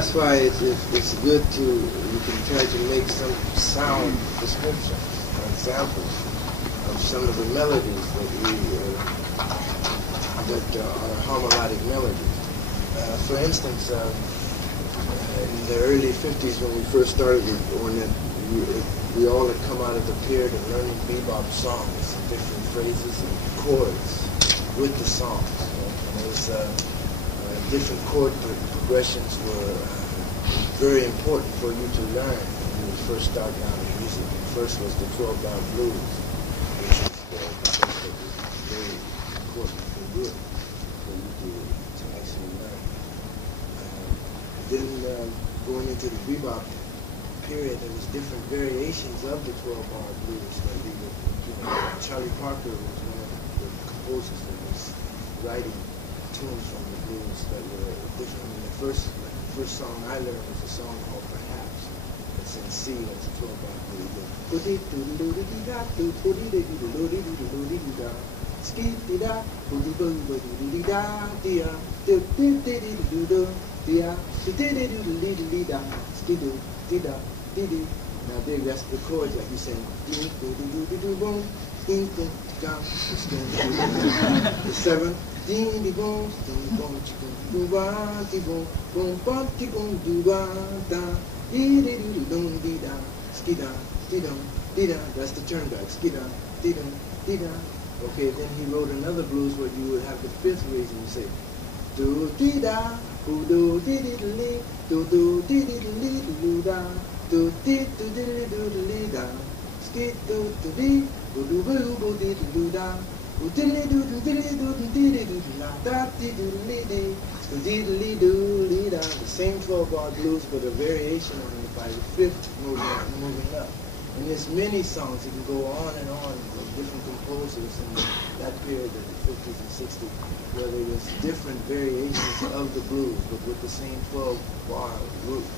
that's why it's good to, you can try to make some sound descriptions or examples of some of the melodies that are harmonic melodies. For instance, in the early 50s when we first started with Ornette, we all had come out of the period of learning bebop songs, different phrases and chords with the songs. And it was, different chord progressions were very important for you to learn when you were first starting out in music. First was the 12-bar blues, which was very important for you to actually learn. Then going into the bebop period, there was different variations of the 12-bar blues that we were, Charlie Parker was one of the composers that was writing tunes from the blues that were different. I mean, the first song I learned was a song called Perhaps. It's in C, that's a 12-bar blues. Now there, that's the chords like you saying. The seventh. That's the turn back. Okay, then he wrote another blues where you would have the fifth raise and you say do di da, do di di li, do di di li do da, do di li da, ski do di, do di do da. The same 12-bar blues, but a variation on it by the fifth moving up. And there's many songs that can go on and on with different composers in that period of the 50s and 60s, where there was different variations of the blues, but with the same 12-bar root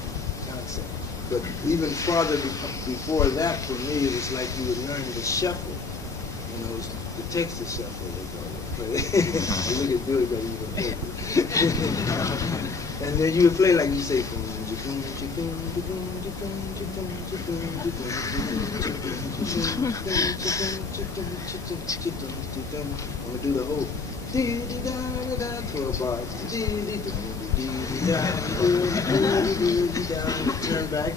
concept. But even farther before that, for me, it was like you would learn the shuffle. You know, the Texas shuffle, they call it. You look at Dewey, but you would play. And then you would play like you say, and we do the whole 12 bars. Turn back.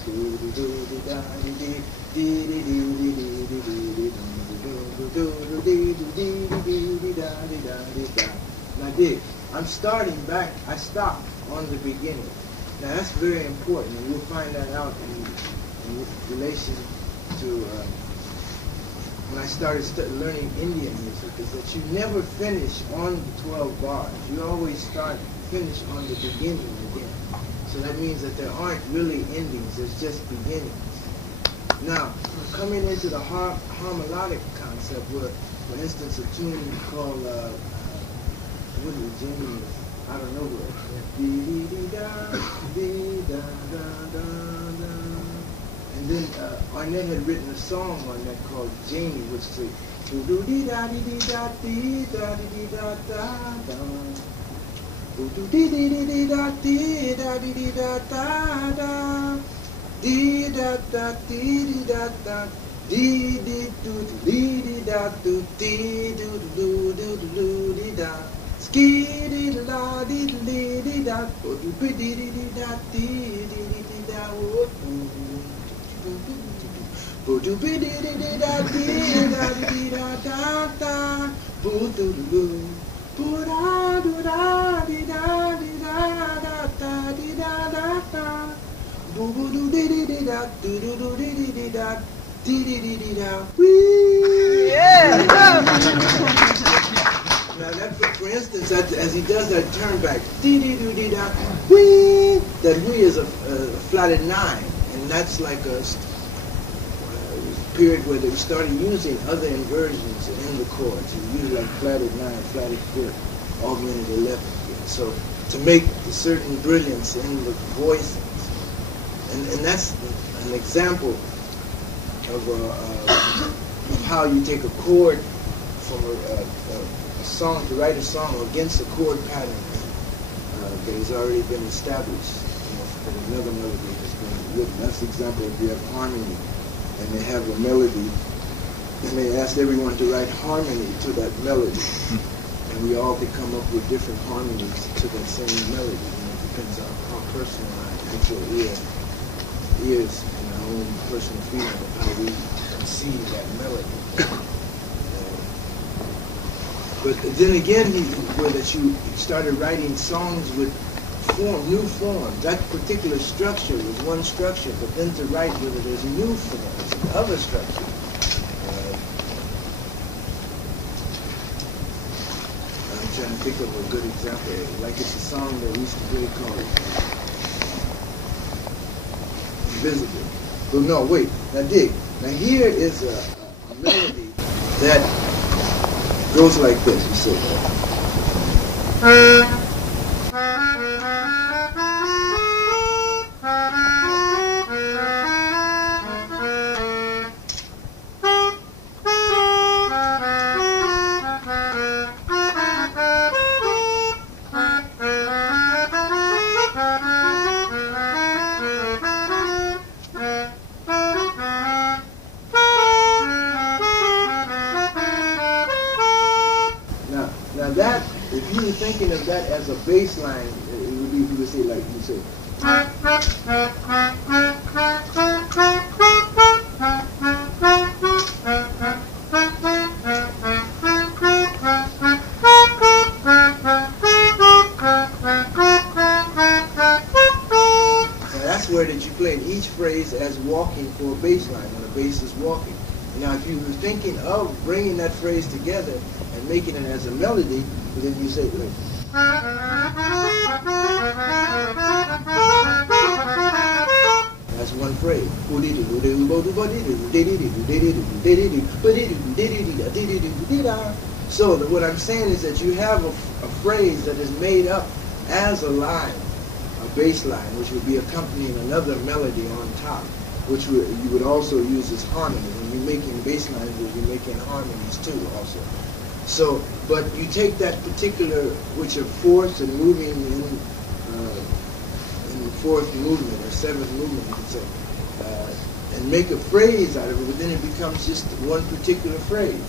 Now dig, I'm starting back, I stopped on the beginning. Now that's very important, and you'll find that out in relation to when I started learning Indian music, is that you never finish on the 12 bars. You always finish on the beginning again. So that means that there aren't really endings, there's just beginnings. Now, coming into the harmonic concept, where, for instance, a tune called, what is it, Jimmy, I don't know where. And then Ornette had written a song on that called Jamie, which said, dee da da dee da da dee dee do dee da do dee do do do do dee da ski dee la dee dee da do dee dee da dee dee da oh do dee dee da dee da da da do do do do da do da dee da da da dee da da. Boo boo doo dee dee dee da doo doo doo dee dee dee da dee dee dee dee da wee. Yeah. Now that, for instance, as he does that turn back dee dee doo dee da wee, that wee is a flatted 9, and that's like a period where they started using other inversions in the chords. You use like flatted 9, flatted 5th, augmented 11th. So to make a certain brilliance in the voice. And that's an example of how you take a chord from a song, to write a song against a chord pattern that has already been established, that another melody has been written. That's the example if you have harmony and they have a melody and they ask everyone to write harmony to that melody. And we all could come up with different harmonies to that same melody. It depends on how personal our actual ear is and our own personal feeling of how we conceive that melody. But then again, that you started writing songs with new forms. That particular structure was one structure, but then to write whether there's new forms, other structure. I'm trying to think of a good example. Like it's a song that we used to play called Invisible. But no, wait. Now dig. Now here is a melody that goes like this. You see that? Now that, if you were thinking of that as a bass line, it would be, you would say like, you say. Now that's where that you played each phrase as walking for a bass line, when a bass is walking. Now if you were thinking of bringing that phrase together and making it as a melody, then you say like. That's one phrase. So what I'm saying is that you have a phrase that is made up as a line, a bass line, which would be accompanying another melody on top, which you would also use as harmony. When you're making bass lines, you're making harmonies too also. So, but you take that particular, which are fourths and moving in the fourth movement or seventh movement, you could say, and make a phrase out of it, but then it becomes just one particular phrase.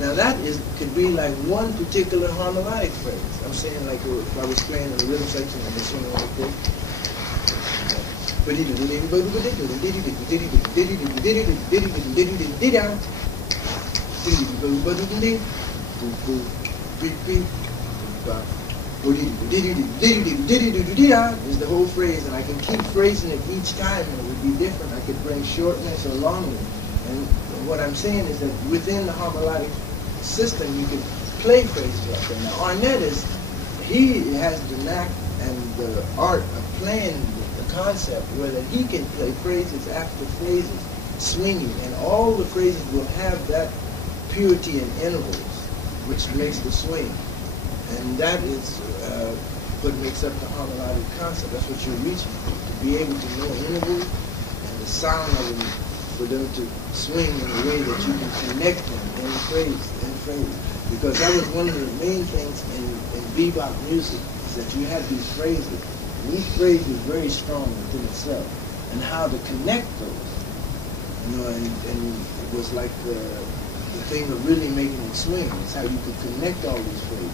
Now that could be like one particular harmonic phrase. I'm saying like if I was playing in the rhythm section and it's something like this. Is the whole phrase, and I can keep phrasing it each time, and it would be different. I could bring shortness or longness. And what I'm saying is that within the harmonic system, you can play phrases like that. Now, Ornette he has the knack and the art of playing the concept where that he can play phrases after phrases, swinging, and all the phrases will have that purity in intervals, which makes the swing. And that is what makes up the harmonic concept. That's what you're reaching for, to be able to know intervals and the sound of them, for them to swing in a way that you can connect them in phrase. Because that was one of the main things in bebop music, is that you had these phrases. And each phrase was very strong within itself. And how to connect those. And it was like the thing of really making it swing. Is how you could connect all these phrases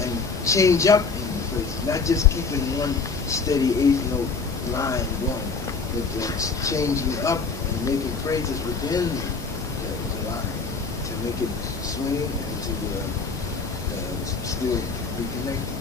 and change up in the phrases, not just keeping one steady eighth note line going, but changing up and making phrases within the line to make it swing and to still be connected.